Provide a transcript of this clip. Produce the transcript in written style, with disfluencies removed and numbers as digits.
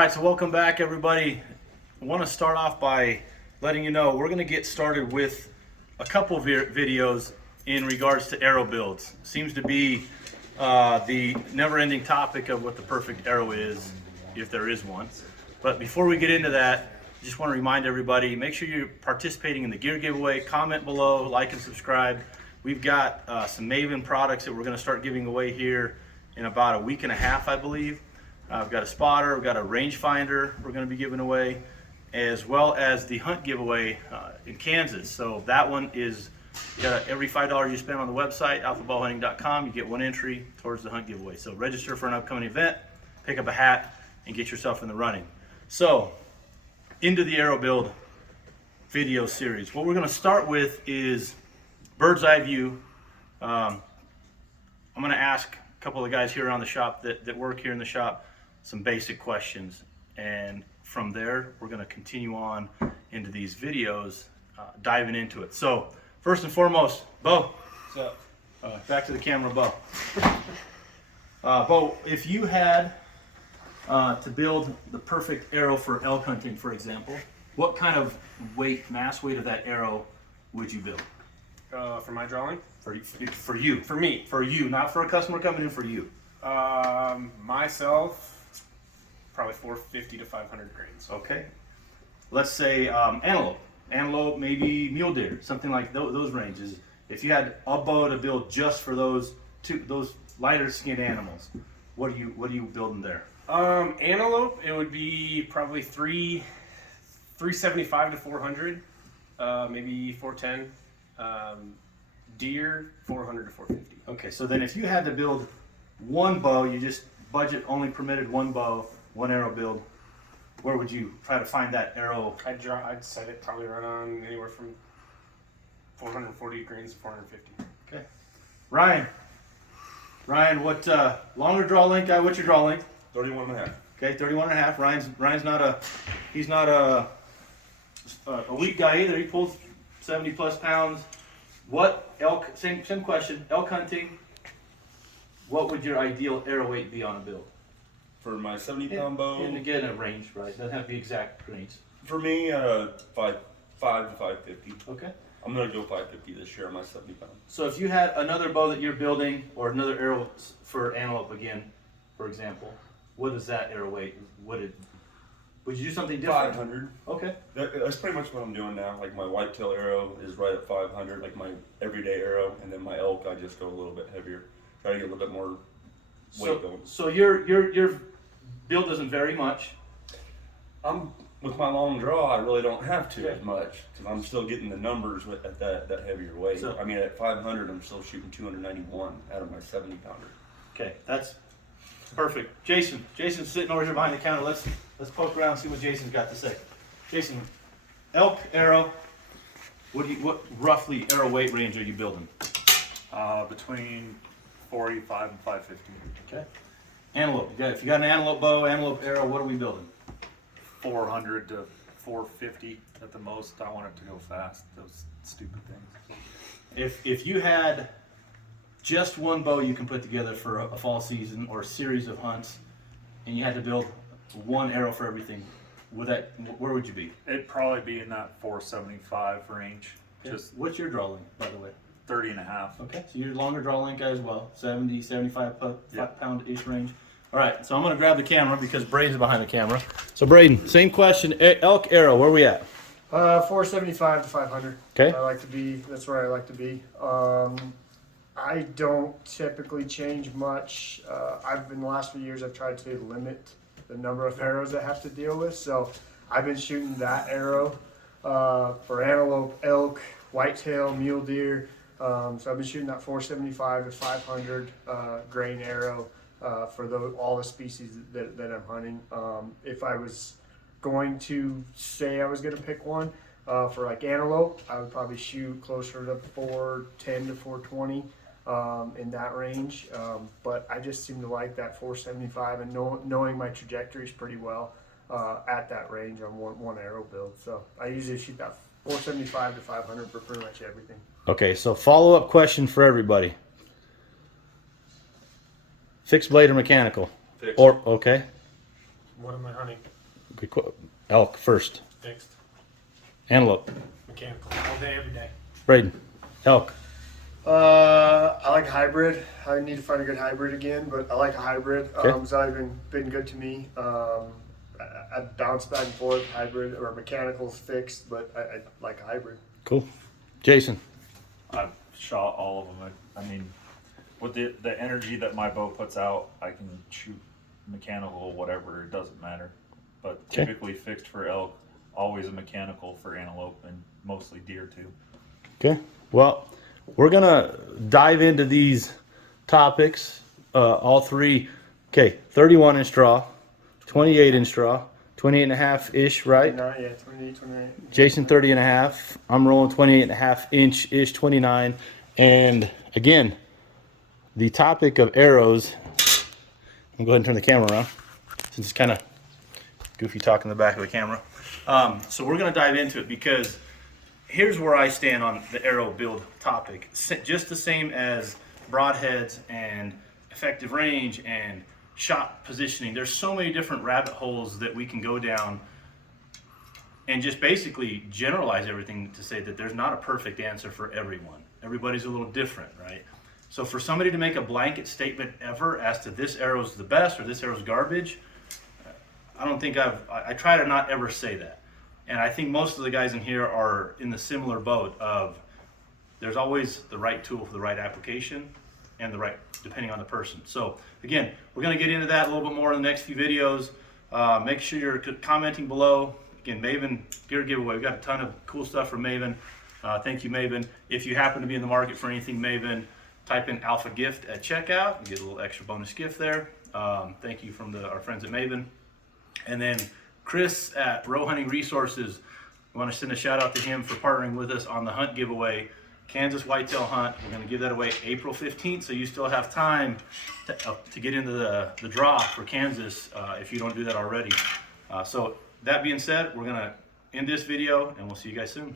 right, so welcome back, everybody. I want to start off by letting you know we're going to get started with a couple of videos in regards to arrow builds. Seems to be the never-ending topic of what the perfect arrow is, if there is one. But before we get into that, I just want to remind everybody, make sure you're participating in the gear giveaway. Comment below, like and subscribe. We've got some Maven products that we're going to start giving away here in about a week and a half, I believe. We've got a spotter, we've got a rangefinder we're going to be giving away, as well as the hunt giveaway in Kansas. So that one is every $5 you spend on the website, alphabowhunting.com, you get one entry towards the hunt giveaway. So register for an upcoming event, pick up a hat, and get yourself in the running. So, into the arrow build video series. What we're going to start with is bird's eye view. I'm going to ask a couple of guys here around the shop that work here in the shop some basic questions, and from there we're going to continue on into these videos, diving into it. So first and foremost, Bo. What's up? Back to the camera, Bo. Bo, if you had to build the perfect arrow for elk hunting, for example, what kind of mass weight of that arrow would you build? For my drawing? For you. For me. For you, not for a customer coming in, for you. Myself, probably 450 to 500 grains. Okay. Let's say antelope, maybe mule deer, something like those ranges. If you had a bow to build just for those lighter skinned animals, what are you building there? Antelope, it would be probably 375 to 400, maybe 410. Deer, 400 to 450. Okay, so then if you had to build one bow, you just budget only permitted one bow, one arrow build, where would you try to find that arrow? I'd set it probably right on anywhere from 440 grains to 450. Okay. Ryan, what longer draw length guy? What's your draw length? 31 and a half. Okay, 31 and a half. Ryan's not a weak guy either. He pulls 70 plus pounds. What elk? Same question. Elk hunting. What would your ideal arrow weight be on a build? For my 70-pound bow. And again, a range, right? Doesn't have to be exact range. For me, 5 to 550. Okay. I'm gonna go 550 this year on my 70 pound. So if you had another bow that you're building, or another arrow for antelope again, for example, what is that arrow weight? Would you do something different? 500. Okay. That's pretty much what I'm doing now. Like my whitetail arrow is right at 500, like my everyday arrow, and then my elk I just go a little bit heavier. Try to get a little bit more weight going. So your build doesn't vary much. With my long draw, I really don't have to as much because I'm still getting the numbers at that heavier weight. So, I mean, at 500, I'm still shooting 291 out of my 70 pounder. Okay, that's perfect. Jason's sitting over here behind the counter. Let's poke around and see what Jason's got to say. Jason, elk arrow. What roughly arrow weight range are you building? Between 485 and 550. Okay. Antelope. If you got an antelope bow, antelope arrow, what are we building? 400 to 450 at the most. I want it to go fast. Those stupid things. If you had just one bow you can put together for a fall season or a series of hunts, and you had to build one arrow for everything, where would you be? It'd probably be in that 475 range. Okay. Just What's your draw length, by the way? 30 and a half. Okay, so you're longer draw length guy as well, 70, 75 Yeah. pound-ish range. All right, so I'm going to grab the camera because Braden's behind the camera. So Braden, same question, elk arrow, where are we at? 475 to 500. Okay. That's where I like to be. I don't typically change much. In the last few years, I've tried to limit the number of arrows I have to deal with. So I've been shooting that arrow for antelope, elk, whitetail, mule deer. So I've been shooting that 475 to 500 grain arrow for all the species that I'm hunting. If I was going to say I was going to pick one for like antelope, I would probably shoot closer to 410 to 420 in that range. But I just seem to like that 475 and knowing my trajectories pretty well at that range on one arrow build. So I usually shoot that 475 to 500 for pretty much everything. Okay, so follow-up question for everybody. Fixed blade or mechanical? Fixed. Or, okay. What am I hunting? Good elk first. Fixed. Antelope. Mechanical. All day, every day. Braden. Elk. I like a hybrid. I need to find a good hybrid again, but I like a hybrid. Okay. It's not even been good to me. I bounce back and forth, hybrid or mechanicals fixed, but I like a hybrid. Cool. Jason. I've shot all of them. I mean, with the energy that my bow puts out, I can shoot mechanical, whatever, it doesn't matter. But Okay. typically fixed for elk, always a mechanical for antelope, and mostly deer too. Okay. Well, we're gonna dive into these topics, all three. Okay, 31 inch draw, 28 inch draw, 28 and a half ish, right? Not yet, 28, 28. Jason 30 and a half. I'm rolling 28 and a half inch ish, 29. And again, the topic of arrows. I'll go ahead and turn the camera around since it's kind of goofy talk in the back of the camera. So we're gonna dive into it because here's where I stand on the arrow build topic. Just the same as broadheads and effective range and shot positioning. There's so many different rabbit holes that we can go down and just basically generalize everything to say that there's not a perfect answer for everyone. Everybody's a little different, right? So for somebody to make a blanket statement ever as to this arrow's the best or this arrow's garbage, I don't think I try to not ever say that. And I think most of the guys in here are in the similar boat of there's always the right tool for the right application and the right, depending on the person. So again, we're gonna get into that a little bit more in the next few videos. Make sure you're commenting below. Again, Maven gear giveaway. We got a ton of cool stuff from Maven. Thank you, Maven. If you happen to be in the market for anything Maven, type in Alpha Gift at checkout and get a little extra bonus gift there. Thank you from our friends at Maven. And then Chris at Bowhunting Resources, I want to send a shout out to him for partnering with us on the hunt giveaway, Kansas Whitetail Hunt. We're going to give that away April 15th, so you still have time to get into the draw for Kansas if you don't do that already. So that being said, we're going to end this video and we'll see you guys soon.